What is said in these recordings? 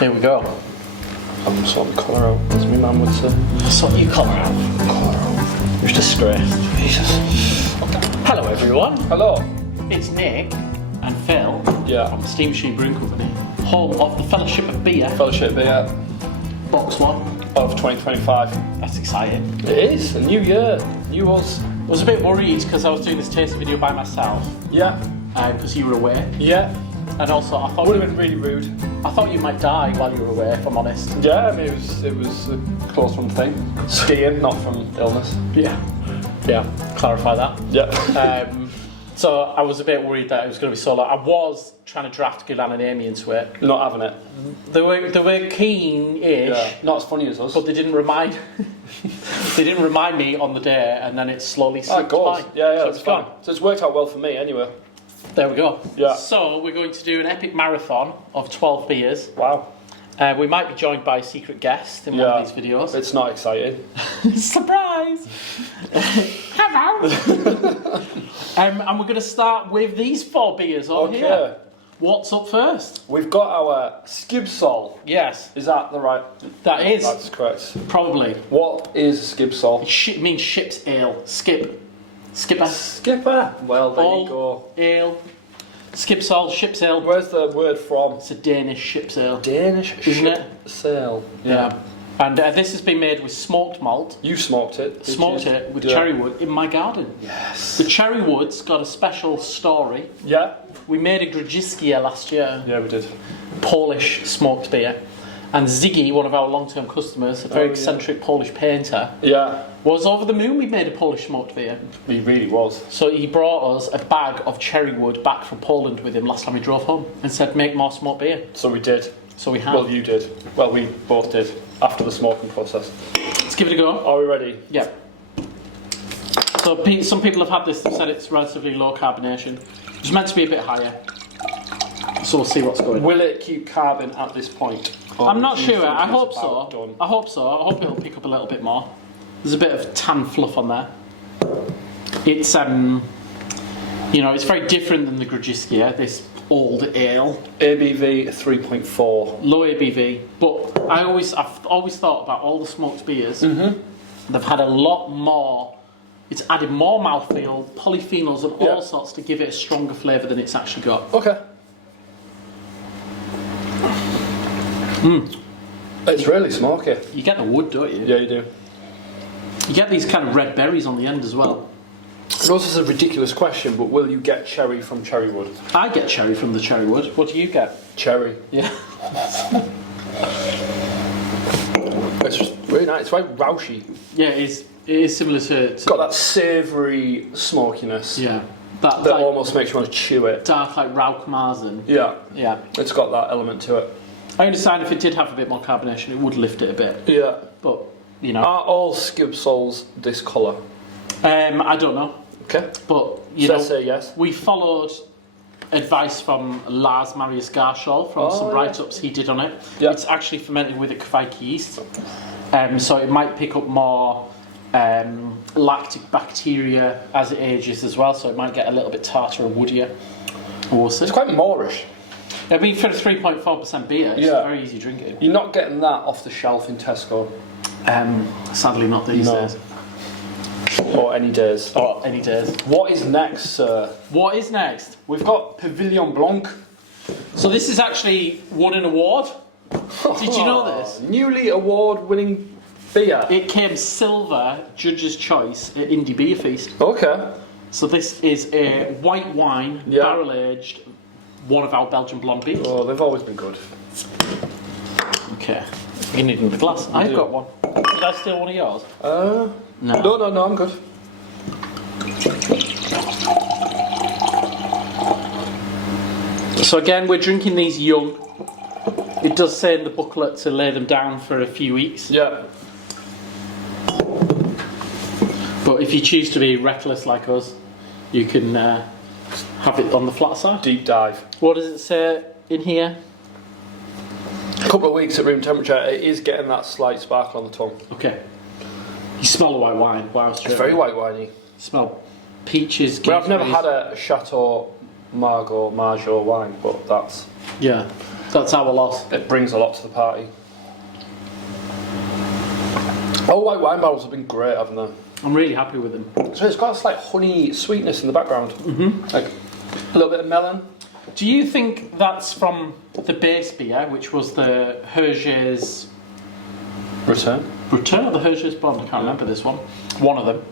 Here we go. I'm sorting the colour out, as my mum would say. Sort your colour out. Colour out. You're disgraced. Jesus. Hello everyone. Hello. It's Nick and Phil Yeah. from Steam Machine Brewing Company, home of the Fellowship of Beer, Fellowship Beer Box 1. of 2025. That's exciting. It is, a new year, new us. I was a bit worried because I was doing this tasting video by myself, Yeah. because you were away, Yeah. and also I thought Would have been really rude. I thought you might die while you were away, if I'm honest. Yeah, I mean, it was a close one thing. Skiing, not from illness. Yeah, clarify that. Yeah. So I was a bit worried that it was going to be so long. I was trying to draft Gillan and Amy into it. Not having it. They were keen-ish, Yeah. Not as funny as us. but they didn't remind me on the day, and then it slowly it slipped goes. by. Yeah, so it's it's fine. gone. So it's worked out well for me anyway. There we go. Yeah. So we're going to do an epic marathon of 12 beers. Wow. We might be joined by a secret guest in one of these videos. It's not exciting. Surprise! Hello! And we're going to start with these 4 beers over here. What's up first? We've got our Skibsol. Yes, Is that the right? that is That's correct. probably. What is Skibsol? It means ship's ale. Skipper. Skipper. Well, there you go. Ale. Skibsol, ship's ale. Where's the word from? It's a Danish ship's ale. Danish Isn't it? Sail. Yeah. And this has been made with smoked malt. You smoked it. did Smoked you? it with Yeah. cherry wood in my garden. Yes. The cherry wood's got a special story. Yeah. We made a Grodziskie last year, Yeah, we did. Polish smoked beer. And Ziggy, one of our long-term customers, a very eccentric Polish painter, Yeah. was over the moon we made a Polish smoked beer. He really was. So he brought us a bag of cherry wood back from Poland with him last time we drove home and said, make more smoked beer. So we did. So we have. Well, you did. Well, we both did. After the smoking process. Let's give it a go. Are we ready? Yeah. So some people have had this and said it's relatively low carbonation. It's meant to be a bit higher. So we'll see what's going on. Will it keep carbon at this point? I'm not sure. I it's hope about so. done? I hope so. I hope it'll pick up a little bit more. There's a bit of tan fluff on there. It's it's very different than the Grodziskie, this old ale. ABV 3.4. Low ABV, but I've always thought about all the smoked beers. They've had a lot more. It's added more mouthfeel, polyphenols, and all sorts to give it a stronger flavour than it's actually got. Okay. It's really smoky. You get the wood, don't you? Yeah, you do. You get these kind of red berries on the end as well. I know this is a ridiculous question, but will you get cherry from cherry wood? I get cherry from the cherry wood. What do you get? Cherry. Yeah. It's just really nice. It's very roushy. Yeah, it is similar to It's got that savoury smokiness yeah. That that like almost makes you want to chew it. dark like Rauchmazen. Yeah, Yeah. it's got that element to it. I understand if it did have a bit more carbonation, it would lift it a bit. Yeah. But you know, Are all Skibsols this colour? I don't know. Okay. But Let's say yes. we followed advice from Lars Marius Garshol from some write-ups he did on it. Yeah. It's actually fermented with a Kveik yeast, so it might pick up more lactic bacteria as it ages as well. So it might get a little bit tartar and woodier. We'll see. It's quite Moorish. I mean, for a 3.4% beer, it's very easy drinking. You're not getting that off the shelf in Tesco. Sadly, not these days. Or any days. Or any days. What is next, sir? What is next? We've got Pavillon Blanc. So this has actually won an award. Did you know this? Newly award-winning beer. It came silver, Judge's Choice, at Indie Beer Feast. Okay. So this is a white wine, barrel-aged, one of our Belgian blonde beers. Oh, they've always been good. Okay. You need another glass. I've got one. Did I steal one of yours? No, I'm good. So again, we're drinking these young. It does say in the booklet to lay them down for a few weeks. Yeah. But if you choose to be reckless like us, you can have it on the flat side. Deep dive. What does it say in here? A couple of weeks at room temperature, it is getting that slight sparkle on the tongue. Okay. You smell the white wine. Wow, It's very white winey. Smell peaches. Well, I've never had a Chateau Margaux wine, but that's... Yeah. That's our loss. It brings a lot to the party. All white wine barrels have been great, haven't they? I'm really happy with them. So it's got a slight honey sweetness in the background. Like a little bit of melon. Do you think that's from the base beer, which was the Hergé's Return or the Hergé's Blonde? I can't remember this one. One of them.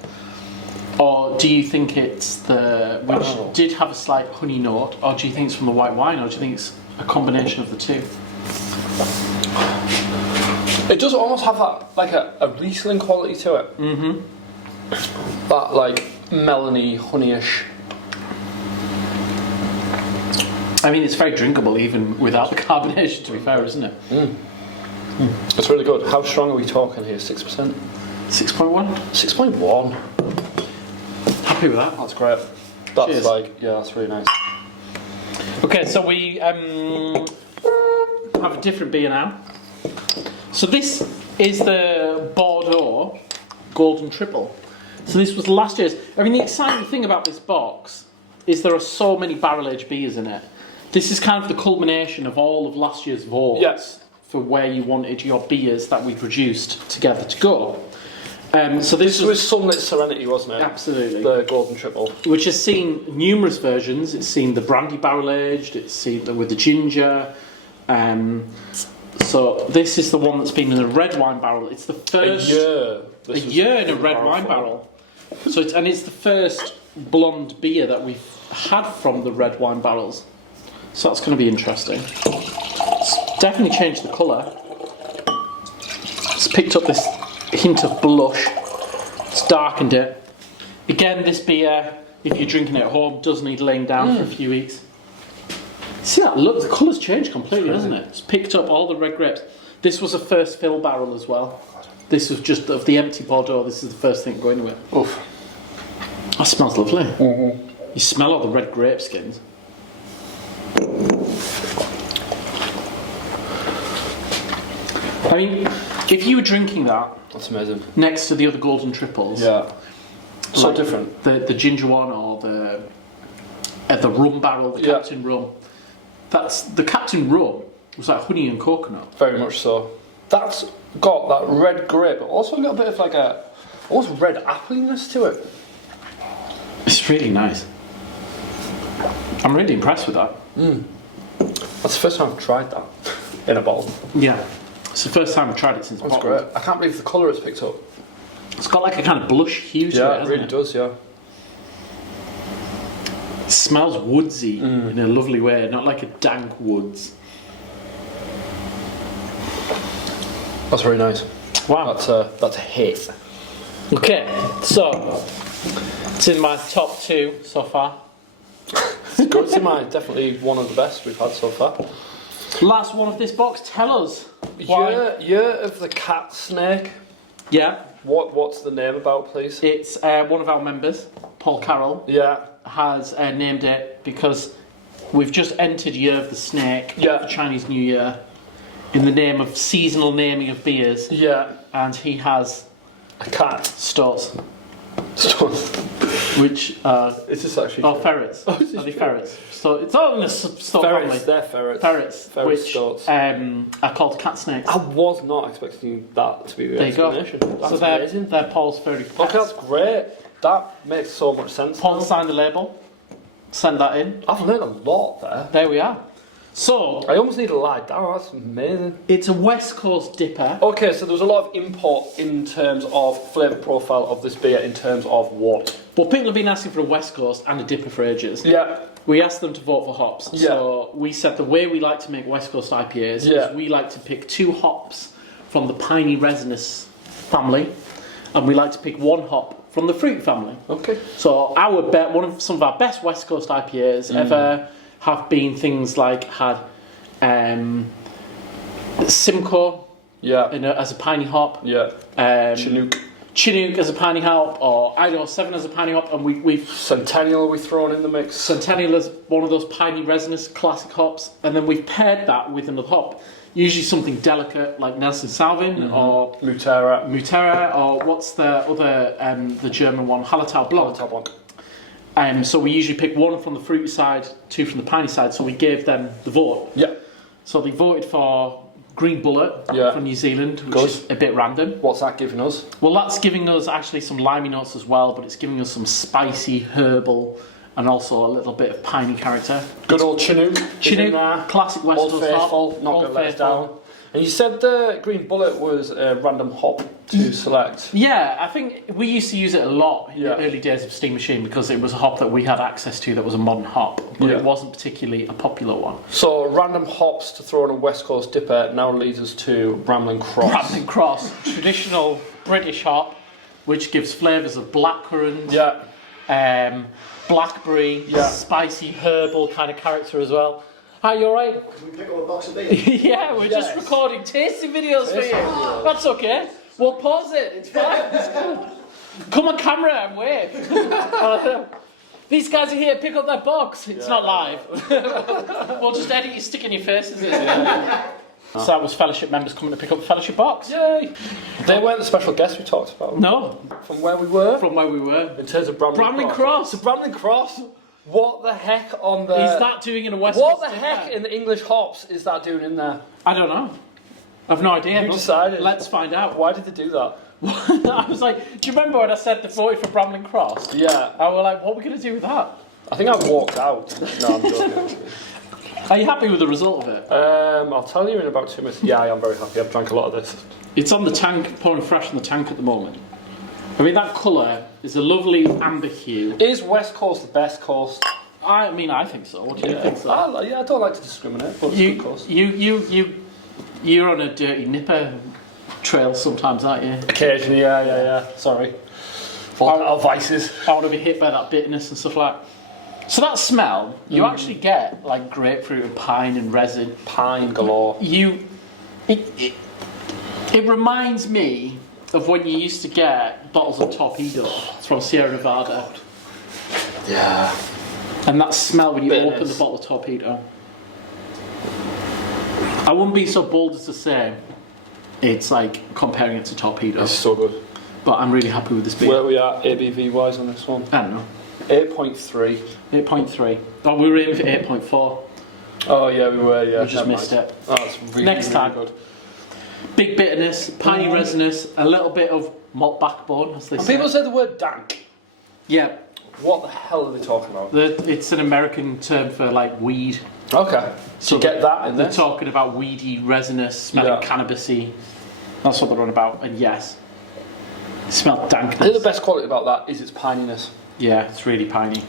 Or do you think it's which did have a slight honey note, or do you think it's from the white wine, or do you think it's a combination of the two? It does almost have that, like a Riesling quality to it. That like melony, honeyish. I mean, it's very drinkable even without the carbonation, to be fair, isn't it? It's really good. How strong are we talking here? 6%? 6.1. 6.1. Happy with that. That's great. That's Cheers. that's really nice. Okay, so we have a different beer now. So this is the Bordeaux Golden Tripel. So this was last year's. I mean, the exciting thing about this box is there are so many barrel-aged beers in it. This is kind of the culmination of all of last year's votes for where you wanted your beers that we produced together to go. So this was Sunlit Serenity, wasn't it? Absolutely. The Golden Triple. Which has seen numerous versions. It's seen the brandy barrel-aged, it's seen with the ginger. So this is the one that's been in a red wine barrel. It's the first... A year in a red wine barrel. So it's the first blonde beer that we've had from the red wine barrels. So that's going to be interesting. It's definitely changed the colour. It's picked up this hint of blush. It's darkened it. Again, this beer, if you're drinking it at home, does need laying down for a few weeks. See that? Look, the colour's changed completely, doesn't it? It's picked up all the red grapes. This was a first fill barrel as well. This was just of the empty Bordeaux. This is the first thing going with it. Oof. That smells lovely. You smell all the red grape skins. I mean, if you were drinking that, that's amazing. Next to the other Golden Triples, so different. The ginger one or the rum barrel, the Captain Rum. That's the Captain Rum was like honey and coconut. Very much so. That's got that red grape, but also a little bit of like a almost red appliness to it. It's really nice. I'm really impressed with that. That's the first time I've tried that in a bottle. Yeah, it's the first time I've tried it since. That's great. I can't believe the colour it's picked up. It's got like a kind of blush hue to it, Yeah, hasn't it really does. Yeah. It smells woodsy in a lovely way, not like a dank woods. That's very nice. Wow. That's a hit. Okay, so it's in my top 2 so far. It's good. It's definitely one of the best we've had so far. Last one of this box. Tell us why. Year of the cat snake. Yeah. What's the name about, please? It's one of our members, Paul Carroll. Yeah. Has named it because we've just entered Year of the Snake for Chinese New Year in the name of seasonal naming of beers. Yeah. And he has a cat. Stoats. Stoats. Which is this actually? Oh, ferrets. Are they ferrets? So it's all in the Stoat family. They're ferrets. Ferrets. Which Stoats. are called cat snakes. I was not expecting that to be the explanation. That's so amazing. They're Paul's furry pets. Okay, that's great. That makes so much sense. Paul signed the label. Send that in. I've learned a lot there. There we are. So I almost need to lie down. That's amazing. It's a West Coast DIPA. Okay, so there was a lot of import in terms of flavour profile of this beer. In terms of what? Well, people have been asking for a West Coast and a DIPA for ages. Yeah. We asked them to vote for hops. Yeah. So we said the way we like to make West Coast IPAs is we like to pick 2 hops from the piney resinous family, and we like to pick 1 hop from the fruit family. Okay. So some of our best West Coast IPAs ever have been things like had Simcoe as a piney hop. Yeah. Chinook as a piney hop, or Idaho 7 as a piney hop, and we've Centennial we thrown in the mix. Centennial is one of those piney resinous classic hops, and then we've paired that with another hop. Usually something delicate like Nelson Sauvin or Mutera, or what's the other the German one, Hallertau Blanc. So we usually pick 1 from the fruity side, 2 from the piney side. So we gave them the vote. Yeah. So they voted for Green Bullet from New Zealand, which is a bit random. What's that giving us? Well, that's giving us actually some limey notes as well, but it's giving us some spicy, herbal, and also a little bit of piney character. Good old Chinook. Chinook, classic West Old Coast Faithful, hop. not going to let us down. And you said the Green Bullet was a random hop to select. Yeah, I think we used to use it a lot in the early days of Steam Machine because it was a hop that we had access to that was a modern hop, but it wasn't particularly a popular one. So random hops to throw in a West Coast DIPA now leads us to Bramling Cross. Bramling Cross, traditional British hop, which gives flavours of blackcurrant, blackberry, spicy herbal kind of character as well. Hi, you alright? Can we pick up a box of beer? Yeah, we're just recording tasting videos for you. That's okay. We'll pause it. It's fine. It's good. Come on camera and wave. These guys are here. Pick up that box. It's not live. We'll just edit you sticking your faces in. So that was fellowship members coming to pick up the fellowship box. Yay! They weren't the special guests we talked about. No. From where we were? From where we were. In terms of Bramling Cross. So Bramling Cross. What the heck on the... Is that doing in a West What Coast the heck in the English hops is that doing in there? I don't know. I've no idea. Who decided? Let's find out. Why did they do that? I was like, do you remember when I said the voted for Bramling Cross? Yeah. I was like, what are we going to do with that? I think I walked out. No, I'm joking. Are you happy with the result of it? I'll tell you in about 2 minutes. Yeah, I am very happy. I've drank a lot of this. It's on the tank, pouring fresh in the tank at the moment. I mean, that colour is a lovely amber hue. Is West Coast the best coast? I mean, I think so. What do you think so? I don't like to discriminate, but it's coast. You're on a dirty nipper trail sometimes, aren't you? Occasionally, yeah. Sorry. Our vices. I want to be hit by that bitterness and stuff like that. So that smell, you actually get like grapefruit and pine and resin. Pine galore. It reminds me of when you used to get bottles of Torpedo from Sierra Nevada. Yeah. And that smell when you open the bottle of Torpedo. I wouldn't be so bold as to say it's like comparing it to Torpedo. It's so good. But I'm really happy with this beer. Where are we at ABV wise on this one? I don't know. 8.3. 8.3 Oh, we were aiming for 8.4. Oh yeah, we were, yeah. We just missed it. Oh, it's really, Next time. good. Big bitterness, piney resinous, a little bit of malt backbone, as they say. People say the word dank. Yeah. What the hell are they talking about? It's an American term for like weed. Okay. So you get that in They're this? talking about weedy, resinous, smelling cannabisy. That's what they're on about. And yes, it smells dankness. I think the best quality about that is its pininess. Yeah, it's really piney.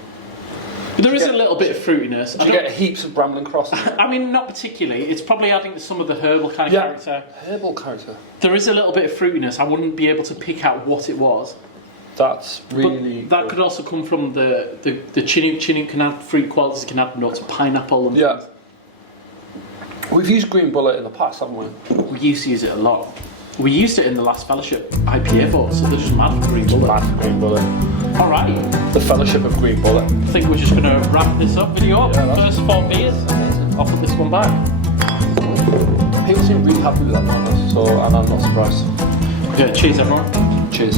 But there is a little bit of fruitiness. Do you get heaps of Bramling Cross in there? I mean, not particularly. It's probably adding to some of the herbal kind of character. Herbal character. There is a little bit of fruitiness. I wouldn't be able to pick out what it was. That's really But that could also come from the Chinook. Chinook can add fruit qualities, can add notes of pineapple and things. We've used Green Bullet in the past, haven't we? We used to use it a lot. We used it in the last fellowship IPA vote, so they're just mad for Green Bullet. Mad for Green Bullet. Alright. The Fellowship of Green Bullet. I think we're just going to wrap this video up. First 4 beers. I'll put this one back. People seem really happy with that one, so and I'm not surprised. Okay, cheers everyone. Cheers.